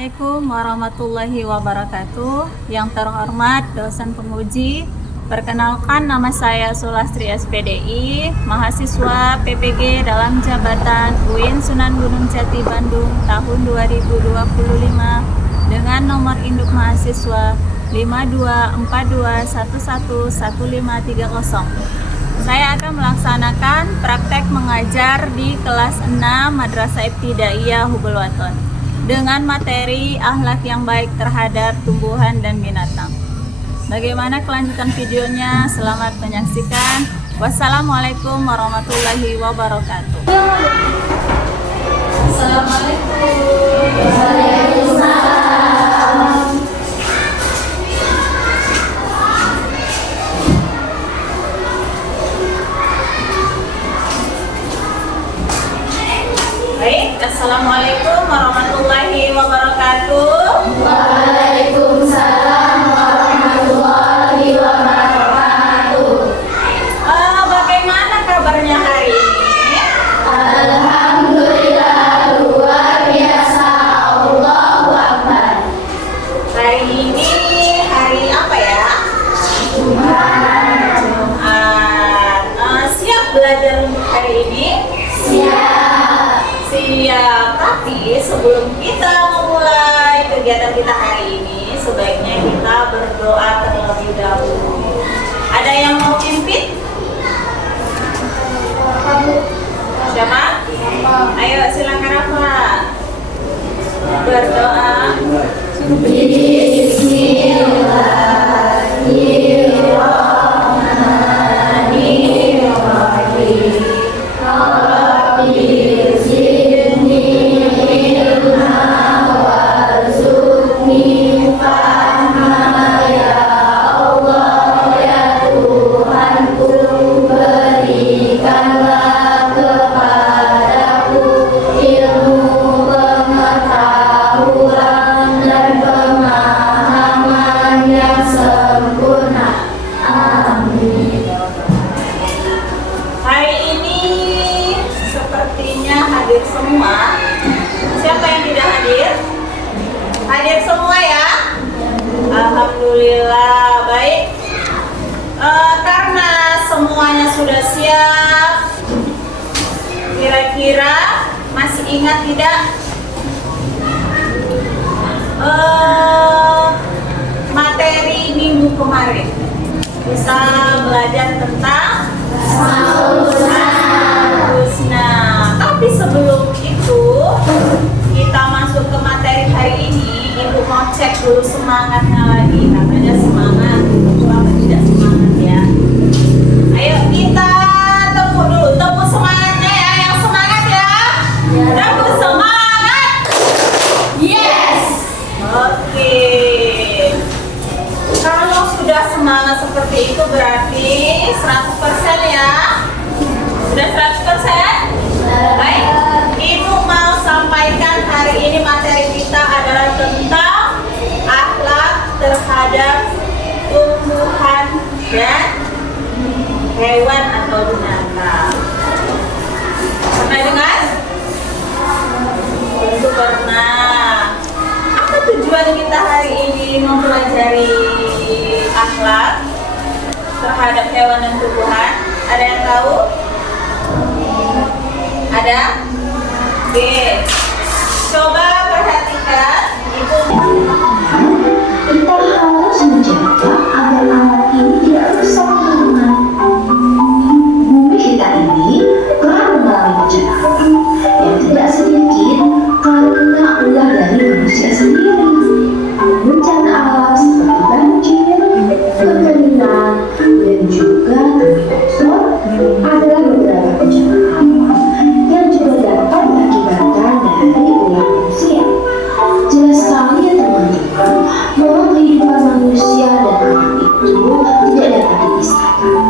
Assalamualaikum warahmatullahi wabarakatuh. Yang terhormat dosen penguji, perkenalkan nama saya Sulastri SPDI, mahasiswa PPG dalam jabatan UIN Sunan Gunung Jati Bandung tahun 2025 dengan nomor induk mahasiswa 5242111530. Saya akan melaksanakan praktek mengajar di kelas 6 Madrasah Ibtidaiyah Hubul Waton dengan materi akhlak yang baik terhadap tumbuhan dan binatang. Bagaimana kelanjutan videonya? Selamat menyaksikan. Wassalamualaikum warahmatullahi wabarakatuh. Assalamualaikum. Baik, assalamualaikum warahmatullahi wabarakatuh. Waalaikumsalam warahmatullahi wabarakatuh. Bagaimana kabarnya hari ini? Alhamdulillah luar biasa. Allahu Akbar. Hari ini hari apa ya? Jumat. Siap belajar untuk hari ini? Siap. Tapi sebelum kita memulai kegiatan kita hari ini, sebaiknya kita berdoa terlebih dahulu. Ada yang mau pimpin? Siapa? Ayo silakan Rafa. Berdoa. Bismillahirrahmanirrahim. Hadir semua. Siapa yang tidak hadir? Hadir semua ya. Alhamdulillah. Baik. Karena semuanya sudah siap, kira-kira masih ingat tidak materi minggu kemarin? Bisa belajar tentang tapi sebelum itu kita masuk ke materi hari ini, Ibu mau cek dulu semangatnya lagi. Katanya semangat, apa tidak semangat ya? Ayo kita tepuk dulu, tepuk semangatnya ya, yang semangat ya. Tepuk semangat. Yes. Oke. Kalau sudah semangat seperti itu berarti 100% ya. Sudah 100%? Baik, Ibu mau sampaikan hari ini materi kita adalah tentang akhlak terhadap tumbuhan dan hewan atau binatang. Pernah dengar? Tentu pernah. Apa tujuan kita hari ini mempelajari akhlak terhadap hewan dan tumbuhan? Ada yang tahu? Ada? Oke. Coba perhatikan Ibu. Kita harus menjaga agar alat ini tidak rusak lingkungan. Bumi kita ini kerap mengalami bencana yang tidak sedikit karena ulah dari manusia sendiri. Bencana alam seperti banjir, kekeringan, dan juga tanah longsor adalah beberapa bencana alam yang juga dapat diakibatkan dari ulah manusia. Jelas sekali ya teman-teman, bahwa kehidupan manusia dan alam itu tidak dapat dipisahkan.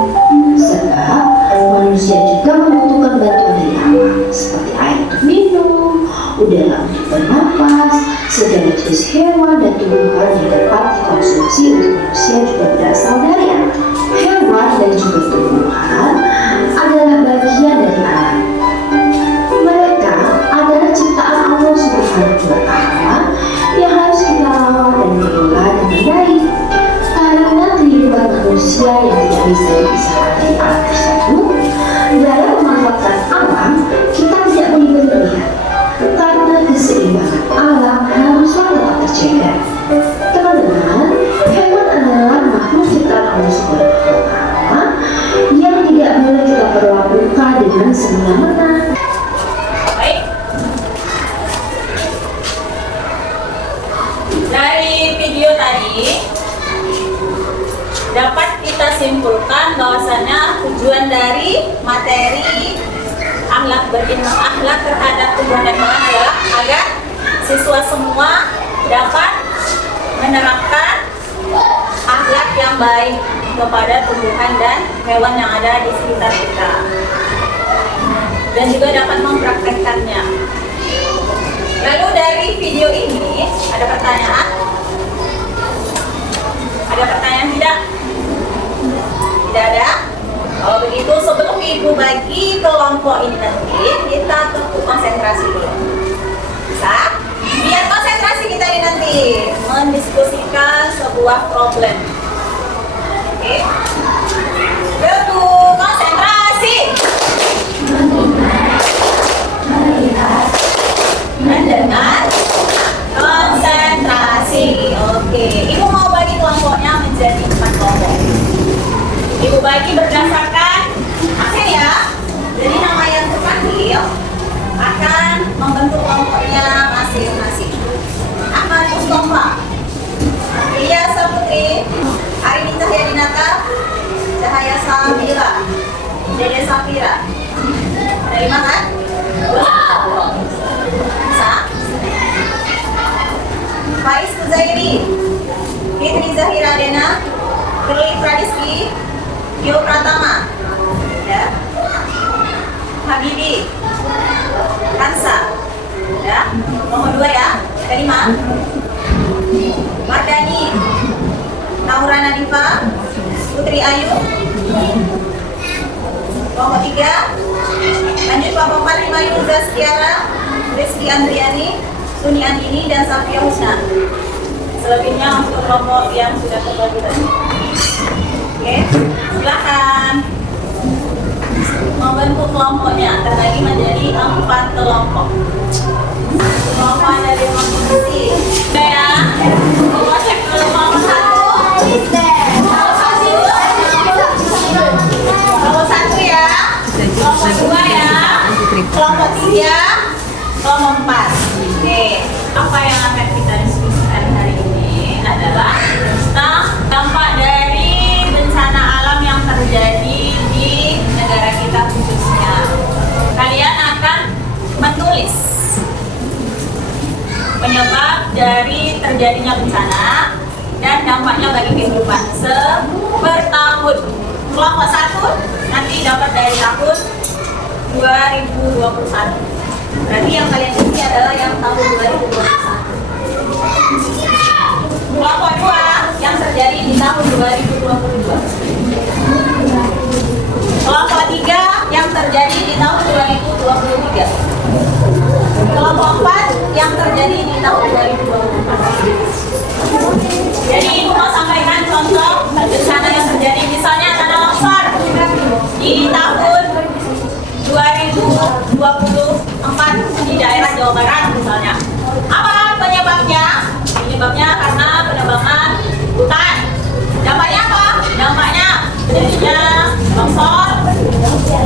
Sebab manusia juga membutuhkan bantuan dari alam, seperti air untuk minum, udara untuk bernapas, segala jenis hewan dan tumbuhan yang dapat dikonsumsi untuk manusia juga berasal dari alam. Hewan dan juga tumbuhan adalah bagian dari alam. Mereka adalah ciptaan Allah Subhanahu wa Ta'ala yang akan semena-mena. Baik. Dari video tadi dapat kita simpulkan bahwasanya tujuan dari materi akhlak terhadap tumbuhan dan hewan adalah agar siswa semua dapat menerapkan akhlak yang baik kepada tumbuhan dan hewan yang ada di sekitar kita, dan juga dapat mempraktekkannya. Lalu dari video ini ada pertanyaan? Ada pertanyaan tidak? Tidak ada? Kalau begitu sebelum ibu bagi kelompok ini nanti, kita tentu konsentrasi dulu. Bisa? Biar konsentrasi kita ini nanti mendiskusikan sebuah problem. Oke? Tentu konsentrasi. Mendengar, konsentrasi. Oke, ibu mau bagi kelompoknya menjadi 4 kelompok. Ibu bagi berdasarkan hasil ya. Jadi nama yang terpanggil akan membentuk kelompoknya masing-masing. Ahmad Mustafa, Ilya Saputri, Arini Cahyadinata, Cahaya Samira, Dede Safira. Dari mana? Bisa? Faiz Kuzairi, Fitri Zahira Dena, Kerli Pradiski, Tio Pratama, ya. Habibi, Kansa, ya. Nomor 2 ya. Kelima, Mardani, Naurana Diva, Putri Ayu. Nomor 3, lanjut kelompok 4, Himayu Zaskiara, Rizky Andriani, Suni Andini, dan Safia Husna. Selebihnya untuk kelompok yang sudah terbagi tadi. Oke, silakan membentuk kelompoknya, terbagi menjadi 4 kelompok. Kelompok ada 5 posisi. Ya, kita cek dulu kelompok 1. Kelompok 1 ya, kelompok 2 ya, kelompok 3, kelompok 4. Oke, apa yang akan kita diskusikan hari ini adalah tentang dampak dari bencana alam yang terjadi di negara kita khususnya. Kalian akan menulis penyebab dari terjadinya bencana dan dampaknya bagi kehidupan sebertahun. Kelompok 1 nanti dapat dari tahun 2021. Berarti yang kalian isi adalah yang tahun 2021. Kelompok 2 yang terjadi di tahun 2022. Kelompok 3 yang terjadi di tahun 2023. Kelompok 4 yang terjadi di tahun 2024. Jadi ibu mau sampaikan contoh bencana yang terjadi, misalnya tanah longsor di tahun 2024 di daerah Jawa Barat misalnya. Apa penyebabnya? Penyebabnya karena penebangan hutan. Dampaknya apa? Dampaknya jadinya longsor,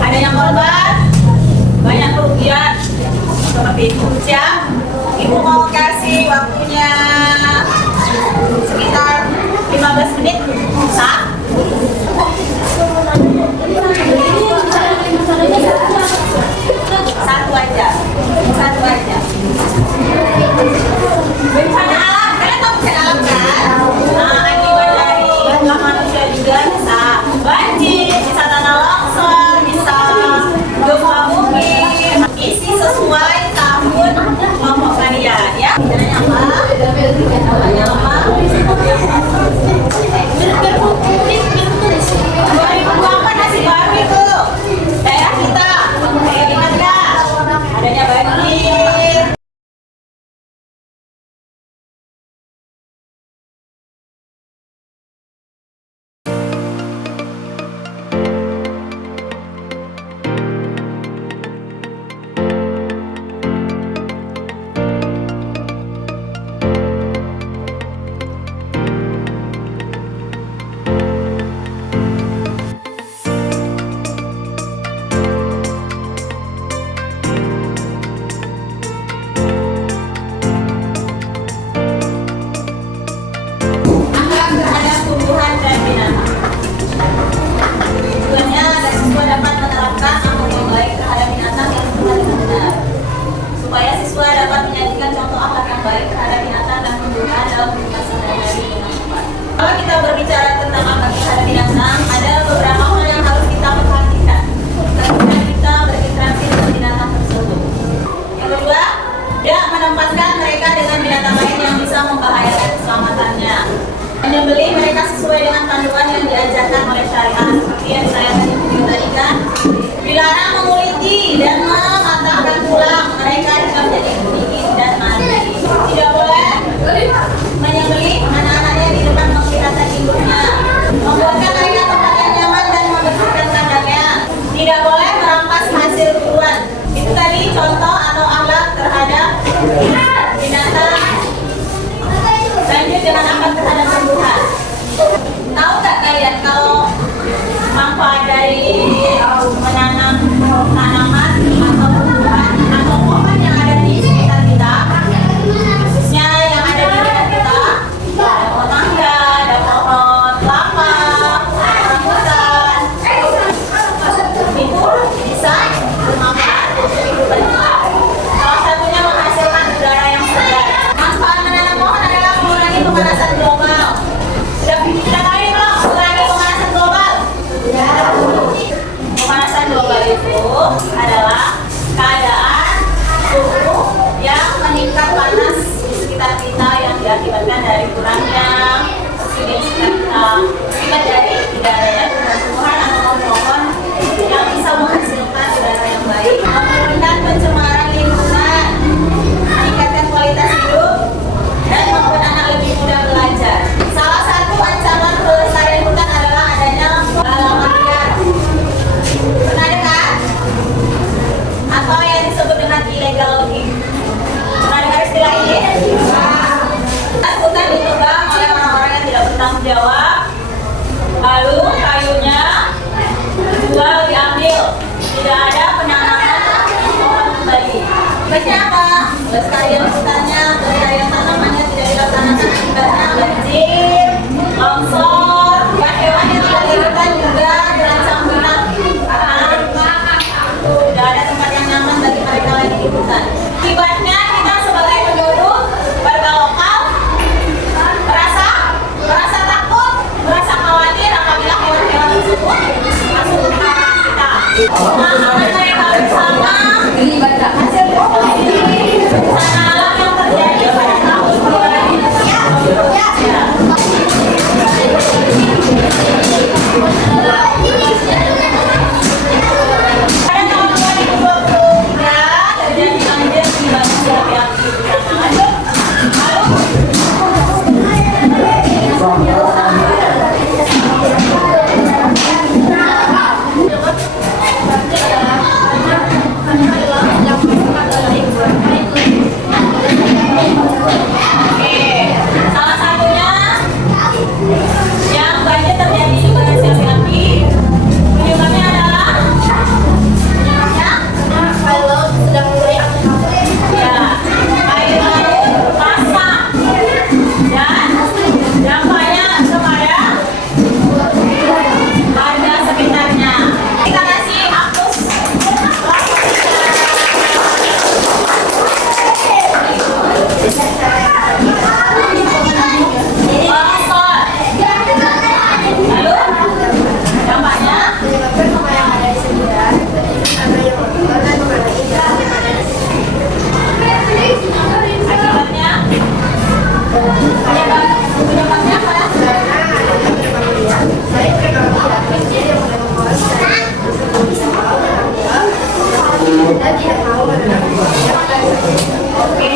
adanya korban, banyak kerugian. Seperti itu. Siap? Ibu mau kasih waktunya sekitar 15 menit. Bisa? Satu aja. Bencana alam, kalian tahu bencana alam kan? Nah, akibat dari ulah manusia juga bisa banjir, bisa tanah longsor, bisa gempa bumi. Isi sesuai tahun berhenti dan mematahkan tulang mereka jika menjadi dingin dan mati. Tidak boleh menyembelih anak-anaknya di depan penglihatan induknya, membuatkan mereka tempat yang nyaman dan membersihkan kandangnya. Tidak boleh merampas hasil buruan. Itu tadi contoh atau akhlak terhadap binatang. Lanjut dengan akhlak terhadap tumbuhan. Tahu nggak kalian kalau manfaat dari menanam tanaman atau tumbuhan atau pohon yang ada di sekitar kita, khususnya yang ada di dekat kita, ada pohon mangga, ada pohon kelapa, rambutan, itu bisa bermanfaat untuk kehidupan kita. Salah satunya menghasilkan udara yang segar. Manfaat menanam pohon adalah mengurangi pemanasan global. Sudah kali belum mengurangi pemanasan global? Pemanasan global itu adalah keadaan suhu yang meningkat panas di sekitar kita yang diakibatkan dari kurangnya oksigen di sekitar kita, akibat dari tidak adanya tumbuhan atau pohon yang bisa menghasilkan udara yang baik, menurunkan pencemaran lingkungan, meningkatkan kualitas hidup, dan membuat anak lebih mudah belajar. Salah satu ancaman pelestarian hutan adalah adanya halaman liar. Pernah dengar? Atau yang disebut dengan illegal logging. Pernah dengar istilah ini? Hutan ditebang oleh orang-orang yang tidak bertanggung jawab. Lalu kayunya jual diambil. Tidak ada penanaman pohon kembali. Akibatnya apa? Pelestarian hutannya, pelestarian tanamannya tidak dilaksanakan, akibatnya banjir, longsor, hewan yang tinggal di hutan juga terancam punah karena tidak ada tempat yang nyaman bagi mereka lagi di hutan. Akibatnya kita sebagai penduduk warga lokal merasa takut, merasa khawatir apabila hewan-hewan tersebut masuk ke tanah kita. Nah, mereka bersama hasil produksi bencana alam yang terjadi pada tahun 2000. Pada tahun 2023 terjadi banjir di Banjar yang salah satunya yang banjir terjadi di Banjar Siapi. Penyebabnya adalah kalau sedang mulai ya air laut pasang dan dampaknya kepada warga sekitarnya. Kita kasih hapus. Longsor. Lalu dampaknya akibatnya penyebabnya apa? Oke.